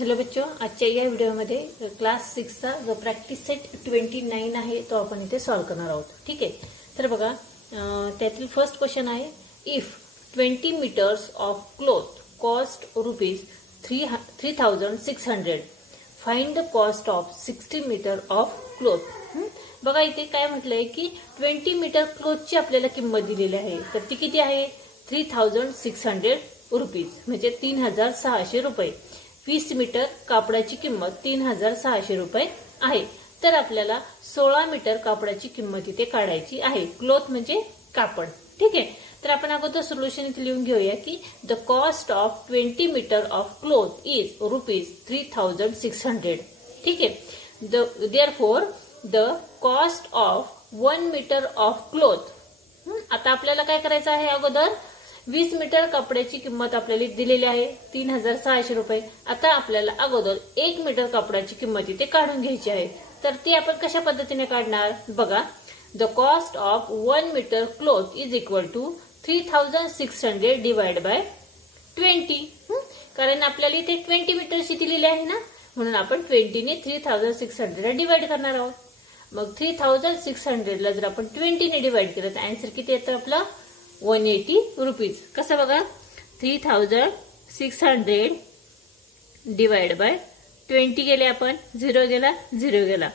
Hello बच्चों, आजच्या या व्हिडिओमध्ये क्लास 6 चा जो प्रॅक्टिस सेट 29 आहे तो आपण इथे सॉल्व करणार आहोत. ठीक आहे. तर बघा, त्यातील फर्स्ट क्वेश्चन आहे, if 20 metres of cloth cost ₹3600, find the cost of 60 metre of cloth. बघा इथे काय म्हटलंय की 20 मीटर क्लॉथची आपल्याला किंमत दिलेली आहे. तर ती किती आहे? ₹3600 म्हणजे 3600 रुपये. 20 मीटर कापडाची किंमत 3600 रुपये आहे. तर आपल्याला 16 मीटर कापडाची किंमत इथे काढायची आहे. क्लॉथ म्हणजे कापड. ठीक आहे. तर आपण अगोदर सोल्युशन इथे लिहून घेऊया की the cost of 20 metre of cloth is ₹3600. ठीक आहे. Therefore the cost of 1 metre of cloth. आता आपल्याला काय करायचं आहे? अगोदर 20 मीटर कपड्याची किंमत आपल्याला दिलेली आहे 3600 रुपये. आता आपल्याला अगोदर 1 मीटर कपड्याची किंमत इथे काढून घ्यायची आहे. तर ती आपण कशा पद्धतीने काढणार? बघा, the cost of 1 metre cloth is equal to 3600 divide by 20. कारण आपल्याला इथे 20 मीटरची दिलेली आहे ना, म्हणून आपण 20 ने 3600 ला डिवाइड करणार आहोत. मग 3600 ला जर आपण 20 ने डिवाइड केलं तर आन्सर किती येतं आपलं? 180 रुपीज. कसं बघा, 3600 डिवाइड बाय 20 गेले आपण, 0 गेला 0 गेला,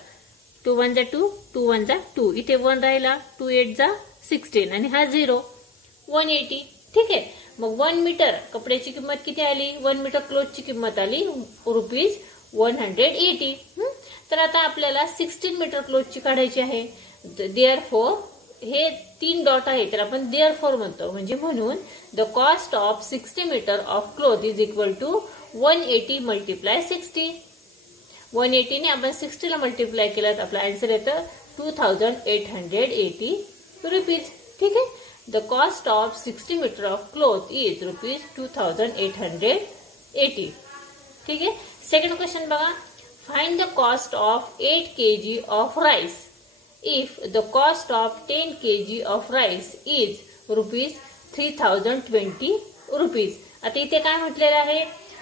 2 1 जा 2, 2 1 जा 2, इथे 1 राहिला, 2 8 जा 16 आणि हा 0, 180. ठीक आहे. मग 1 मीटर कपड्याची किंमत किती आली? 1 मीटर क्लॉथची किंमत आली ₹180. तर आता आपल्याला 16 मीटर क्लॉथची काढायची आहे. देअरफॉर हे 3 डॉट आहे तर आपण देअरफॉर म्हणतो, म्हणजे म्हणून the cost of 60 metre of cloth is equal to 180 multiply 60. 180 ने आपण 60 ला मल्टिप्लाय केलं तर आपला आन्सर येतं 2880 रुपीज. ठीक आहे. The cost of 60 metre of cloth is ₹2880. ठीक आहे. सेकंड क्वेश्चन बघा, find the cost of 8 kg of rice if the cost of 10 kg of rice is ₹3020. आता इथे काय म्हटलेलं आहे?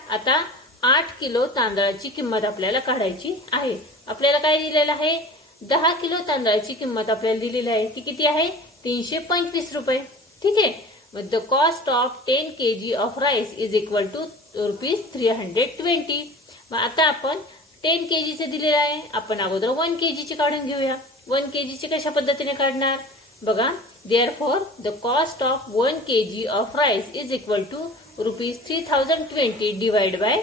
आता 8 किलो तांदळाची किंमत आपल्याला काढायची आहे. आपल्याला काय दिलेलं आहे? 10 किलो तांदळाची किंमत आपल्याला दिलेली आहे. ती किती आहे? 325 रुपये. ठीक आहे. मग the cost of 10 kg of rice is equal to ₹320. मग आता आपण 10 kg चे दिलेलं आहे, आपण अगोदर 1 kg ची काढून घेऊया. 1 kg ची कशा पद्धतीने काढणार? बघा, therefore the cost of 1 kg of rice is equal to ₹3020 divide by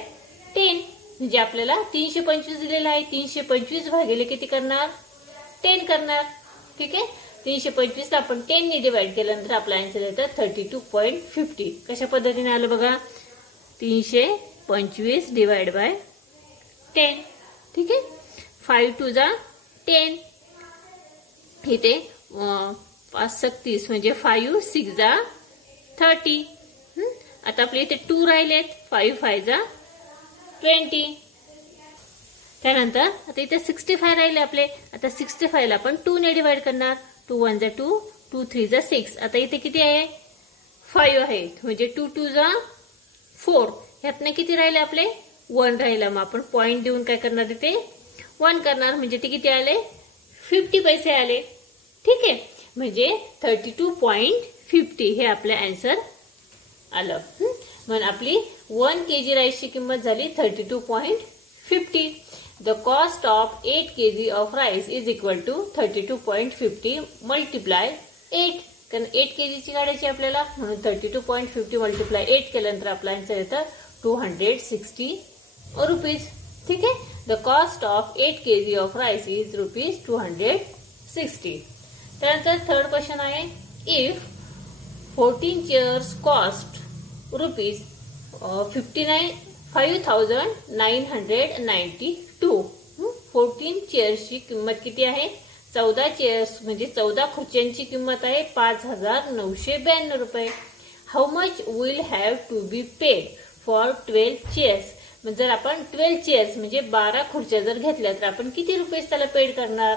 10. म्हणजे आपल्याला 325 दिलेला आहे. 325 भागिले किती करणार? 10 करणार. ठीक आहे. 325 ला आपण 10 ने डिवाइड केल्यानंतर आपला आन्सर येतं 32.50. कशा पद्धतीने आलं बघा, 325 डिवाइड बाय 10. ठीक आहे. 5 2 जा 10, इथे 5 36 म्हणजे 5 6 जा 30. आता आपले इथे 2 राहिलेत, 5 5 जा 20. त्यानंतर आता इथे 65 राहिले आपले. आता 65 ला आपण 2 ने डिवाइड करणार. 2 1 जा 2, 2 3 जा 6. आता इथे किती आहे? 5 आहे, म्हणजे 2 2 जा 4. ह्यातनं किती राहिले आपले? 1 राहिला. मग आपण पॉइंट देऊन काय करणार? इथे 1 करणार, म्हणजे ते किती आले? 50 पैसे आले. ठीक आहे. म्हणजे 32.50 हे आपलं आन्सर आलं. म्हणून आपली 1 kg राईसची किंमत झाली 32.50. The cost of 8 kg of rice is equal to 32.50 multiply 8. कारण 8 kg ची काढायची आपल्याला, म्हणून 32.50 मल्टिप्लाय 8 केल्यानंतर आपला आन्सर येतं 260 रुपीज. ठीक आहे. The cost of 8 kg of rice is ₹260. त्यानंतर थर्ड क्वेश्चन आहे, इफ 14 चेअर्स कॉस्ट ₹5992. 14 चेअर्सची किंमत किती आहे? 14 चेअर्स म्हणजे 14 खुर्च्यांची किंमत आहे 5992 रुपये. How much will have to be paid for 12 chairs. जर आपण 12 चेअर्स म्हणजे 12 खुर्च्या जर घेतल्या तर आपण किती रुपये त्याला पेड करणार?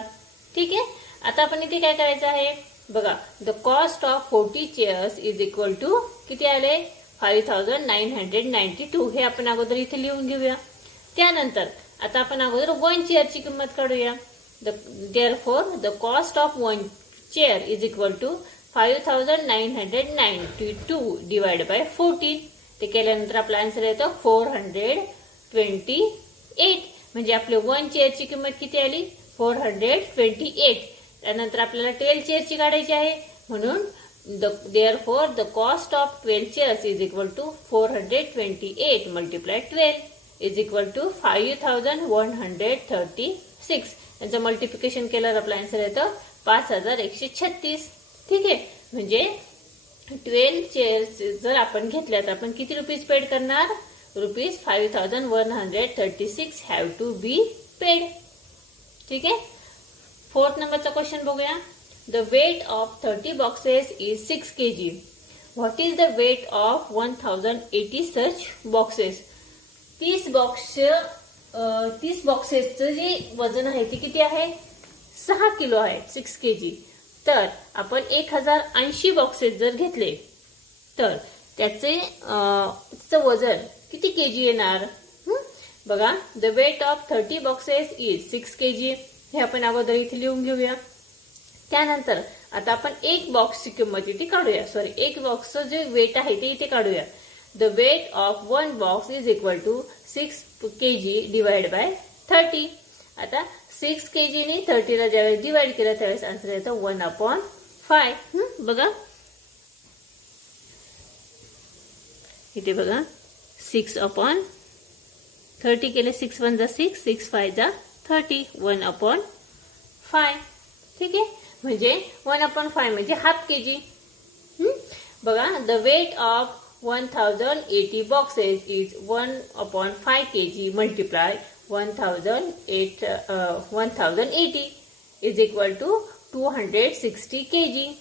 ठीक आहे. आता आपण इथे काय करायचं आहे? बघा, the cost of 40 chairs is equal to किती आले? 5992. हे आपण अगोदर इथे लिहून घेऊया. त्यानंतर आता आपण अगोदर 1 चेअरची किंमत काढूया. Therefore, the cost of 1 chair is equal to 5,992 divided by 14. ते केल्यानंतर आपला आन्सर येतो 428. म्हणजे आपले 1 चेअरची किंमत किती आली? 428. त्यानंतर आपल्याला 12 चेअरची काढायची आहे, म्हणून therefore the cost of 12 chairs is equal to 428 multiplied 12 is equal to 5,136. यांचं मल्टिप्लिकेशन केल्यावर आपला आन्सर येतो 5,136. ठीक आहे. म्हणजे 12 चेअर्स जर आपण घेतल्या तर आपण किती रुपीज पेड करणार? Rupees 5,136 have to be paid. ठीक आहे. 4th नंबरचा क्वेश्चन बघूया. The weight of 30 boxes is 6 kg. What is the weight of 1,080 such boxes? 30 बॉक्सेसचं जे वजन आहे ते किती आहे? 6 किलो आहे, 6 kg. तर आपण 1,080 बॉक्सेस जर घेतले तर त्याचे वजन किती केजी येणार? बघा, the weight of 30 boxes is 6 kg. हे आपण अगोदर इथे लिहून घेऊया. त्यानंतर आता आपण एक बॉक्सची किंमत इथे काढूया. एक बॉक्सचं जे वेट आहे ते इथे काढूया. The weight of 1 box is equal to 6 kg divide by 30. आता 6 kg ने 30 ला ज्यावेळेस डिवाइड केलं त्यावेळेस आन्सर येतो 1/5. बघा इथे बघा 6/30 केले. 6 1 जा 6, 6 5 जा 30, 1/5. ठीक आहे. म्हणजे 1/5 म्हणजे हाफ केजी. बघा, the weight of 1,080 boxes is 1/5 kg multiply 1,080 is equal to 260 kg.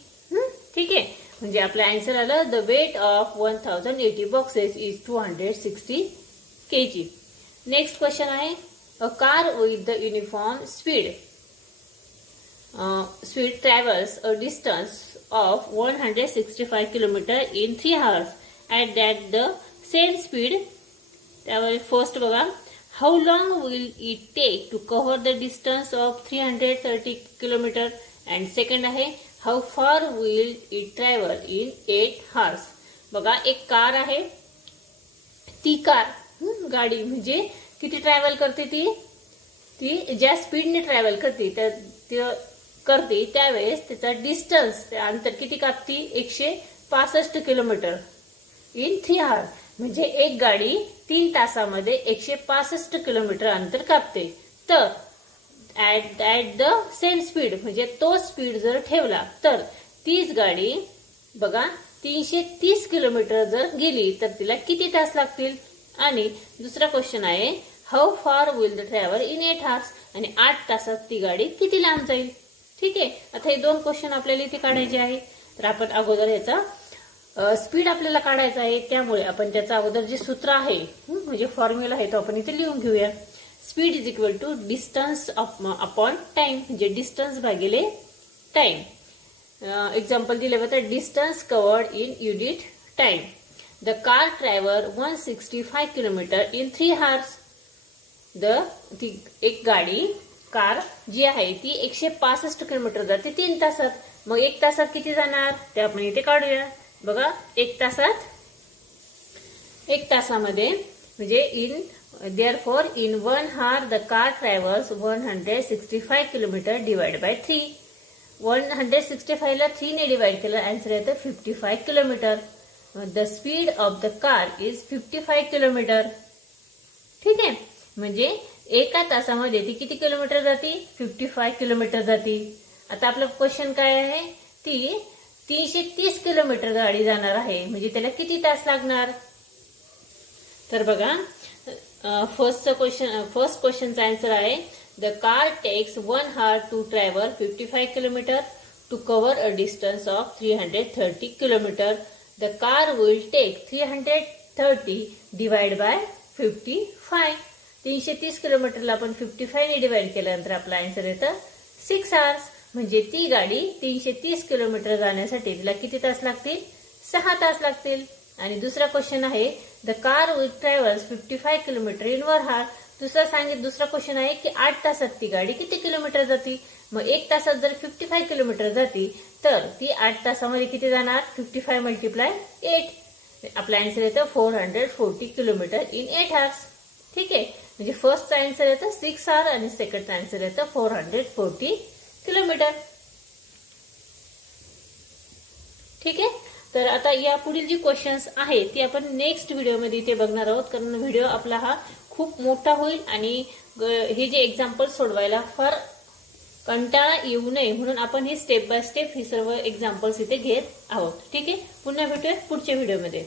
ठीक आहे. म्हणजे आपला आन्सर आलं the weight of 1,080 boxes is 260 kg. Next question आहे, a car with the uniform speed travels a distance of 165 km in 3 hours at the same speed. त्यावेळी first बघा, how long will it take to cover the distance of 330 km. And second आहे, how far will it travel in 8 hours. बघा, एक car आहे. ती car गाडी म्हणजे किती ट्रॅव्हल करते? ती ज्या स्पीडने ट्रॅव्हल करते त्यावेळेस त्याचा डिस्टन्स अंतर किती कापती? 165 किलोमीटर इन 3 hours. म्हणजे एक गाडी 3 तासामध्ये 165 किलोमीटर अंतर कापते. तर ऍट द सेम स्पीड म्हणजे तो स्पीड जर ठेवला तर तीच गाडी बघा 330 किलोमीटर जर गेली तर तिला किती तास लागतील? आणि दुसरा क्वेश्चन आहे, how far will the travel in 8 hours. आणि 8 तासात ती गाडी किती लांब जाईल? ठीक आहे. आता हे 2 क्वेश्चन आपल्याला इथे काढायचे आहे. तर आपण अगोदर याचा स्पीड आपल्याला काढायचा आहे, त्यामुळे आपण त्याचा अगोदर जे सूत्र आहे म्हणजे फॉर्म्युला आहे तो आपण इथे लिहून घेऊया. Speed is equal to distance upon time. म्हणजे डिस्टन्स भागिले टाइम. एक्झाम्पल दिले होतं, distance covered in unit time. The car travel 165 kilometre in 3 hours. ती एक गाडी कार जी आहे ती 165 किलोमीटर जाते 3 तासात. मग 1 तासात किती जाणार ते आपण इथे काढूया. बघा, 1 तासामध्ये म्हणजे therefore in 1 hour the car travels 165 kilometre divide by 3. 165 ला 3 ने डिवाइड केलं आन्सर येतं 55 kilometre. The speed of the car is 55 kilometre. ठीक आहे. म्हणजे एका तासामध्ये ती किती किलोमीटर जाते? 55 किलोमीटर जाते. आता आपलं क्वेश्चन काय आहे? ती 330 किलोमीटर गाडी जाणार आहे, म्हणजे त्याला किती तास लागणार? तर बघा, फर्स्ट क्वेश्चनचा आन्सर आहे, the car takes 1 hour to travel 55 kilometres to cover a distance of 330 kilometres. The car will take 330 divide by 55. 330 किलोमीटरला आपण 55 ने डिवाइड केल्यानंतर आपला आन्सर येतं 6 hours. म्हणजे ती गाडी 330 किलोमीटर जाण्यासाठी तिला किती तास लागतील? 6 तास लागतील. आणि दुसरा क्वेश्चन आहे, the car will travels 55 kilometre in 1 hour दुसरा क्वेश्चन आहे की 8 तासात ती गाडी किती किलोमीटर जाते. मग 1 तासात जर 55 किलोमीटर जाते तर ती 8 तासामध्ये किती जाणार. 55 मल्टिप्लाय 8. आपला आन्सर येतं 440 किलोमीटर इन 8 आवर्स. ठीक आहे. म्हणजे फर्स्टचा आन्सर येतं 6 आवर आणि सेकंडचा आन्सर येतं 440 किलोमीटर. ठीक आहे. तर आता या पुढील जी क्वेश्चन्स आहेत ती आपण नेक्स्ट व्हिडिओमध्ये इथे बघणार आहोत, कारण व्हिडिओ आपला हा खूप मोठा होईल आणि हे जे एक्झाम्पल सोडवायला फार कंटाळा येऊ नये म्हणून आपण हे स्टेप बाय स्टेप ही सर्व एक्झाम्पल्स इथे घेत आहोत. ठीक आहे. पुन्हा भेटूया पुढच्या व्हिडिओमध्ये.